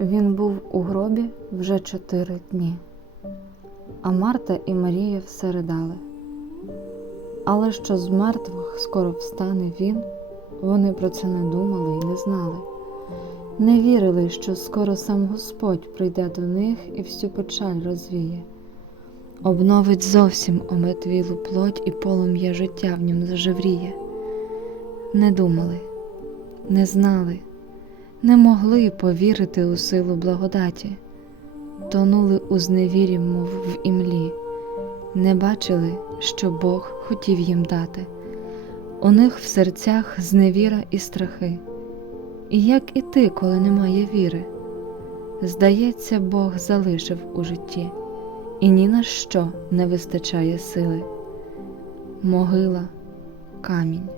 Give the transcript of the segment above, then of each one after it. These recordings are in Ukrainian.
Він був у гробі вже чотири дні, а Марта і Марія все ридали. Але що з мертвих скоро встане він, вони про це не думали і не знали. Не вірили, що скоро сам Господь прийде до них і всю печаль розвіє, обновить зовсім омертвілу плоть і полум'я життя в ньому зажевріє. Не думали, не знали, не могли повірити у силу благодаті, тонули у зневірі, мов в імлі, не бачили, що Бог хотів їм дати. У них в серцях зневіра і страхи. І як і ти, коли немає віри, здається, Бог залишив у житті, і ні на що не вистачає сили. Могила, камінь,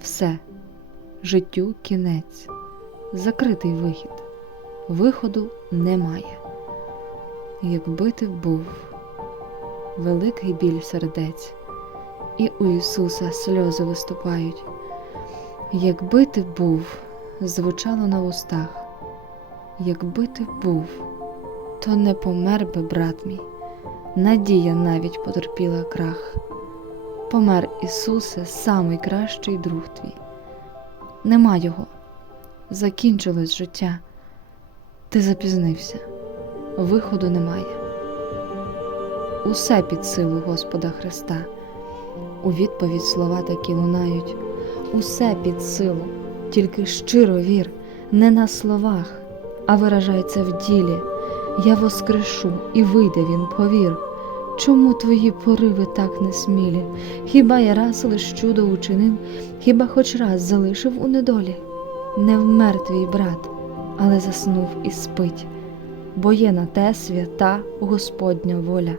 все, життю кінець, закритий вихід, виходу немає. Якби ти був великий біль сердець, і у Ісуса сльози виступають. Якби ти був, звучало на устах, якби ти був, то не помер би, брат мій, надія навіть потерпіла крах. Помер Ісусе, самий кращий друг твій. Нема його, закінчилось життя. Ти запізнився, виходу немає. Усе під силу Господа Христа. У відповідь слова такі лунають. Усе під силу, тільки щиро вір, не на словах, а виражається в ділі. Я воскрешу, і вийде він, повір. Чому твої пориви так несмілі? Хіба я раз лиш чудо учинив, хіба хоч раз залишив у недолі? Не вмер твій брат, але заснув і спить, бо є на те свята Господня воля.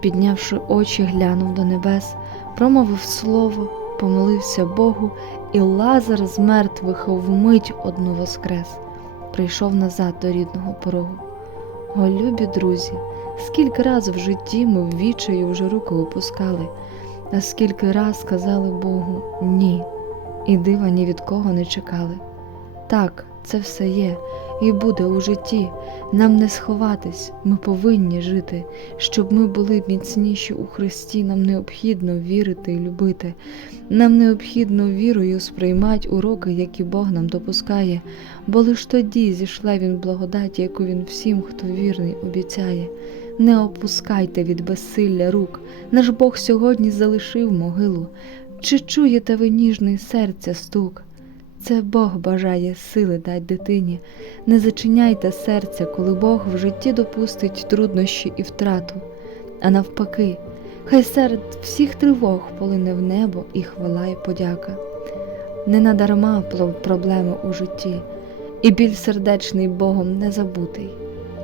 Піднявши очі, глянув до небес, промовив слово, помолився Богу, і Лазар з мертвих вмить одну воскрес, прийшов назад до рідного порогу. О, любі друзі, скільки раз в житті ми в вічаю вже руку опускали, а скільки раз сказали Богу ні, і дива ні від кого не чекали. Так, це все є і буде у житті. Нам не сховатись, ми повинні жити. Щоб ми були міцніші у Христі, нам необхідно вірити і любити. Нам необхідно вірою сприймати уроки, які Бог нам допускає, бо лиш тоді зійшла Він благодаті, яку Він всім, хто вірний, обіцяє. Не опускайте від безсилля рук, наш Бог сьогодні залишив могилу. Чи чуєте ви ніжний серця стук? Це Бог бажає сили дать дитині. Не зачиняйте серця, коли Бог в житті допустить труднощі і втрату. А навпаки, хай серед всіх тривог полине в небо і хвала й подяка. Не надарма проблеми у житті, і біль сердечний Богом не забутий.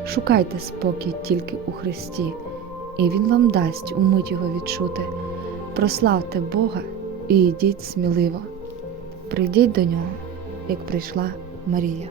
Шукайте спокій тільки у Христі, і Він вам дасть умить його відчути. Прославте Бога і йдіть сміливо. Прийдіть до нього, як прийшла Марія.